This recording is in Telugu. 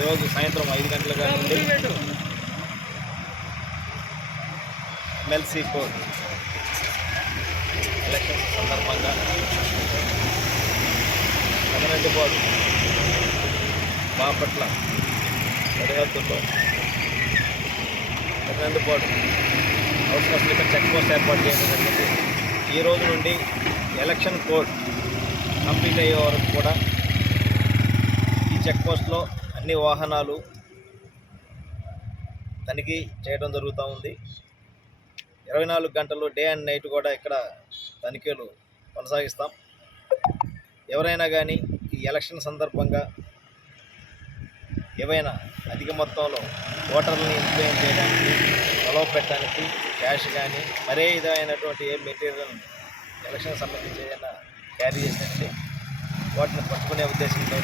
ఈరోజు సాయంత్రం 5 గంటల నుండి ఎమ్మెల్సీ కోడ్ ఎలక్షన్స్ సందర్భంగా కదనంటిపాడు బాపట్ల సరిహద్దుల్లో కదనంటిపాడు హౌస్ చెక్ పోస్ట్ ఏర్పాటు చేయడం జరిగింది. ఈ రోజు నుండి ఎలక్షన్ కోడ్ కంప్లీట్ అయ్యే వరకు కూడా ఈ చెక్ పోస్ట్లో అన్ని వాహనాలు తనిఖీ చేయడం జరుగుతూ ఉంది. 24 గంటలు డే అండ్ నైట్ కూడా ఇక్కడ తనిఖీలు కొనసాగిస్తాం. ఎవరైనా కానీ ఈ ఎలక్షన్ సందర్భంగా ఏవైనా అధిక మొత్తంలో ఓటర్లని ఇన్ఫ్లుయెన్స్ చేయడానికి, పొలవ పెట్టడానికి క్యాష్ కానీ మరే విధమైనటువంటి ఏ మెటీరియల్ ఎలక్షన్ సంబంధించి ఏదైనా క్యారీ చేసినట్టే వాటిని పట్టుకునే ఉద్దేశంతో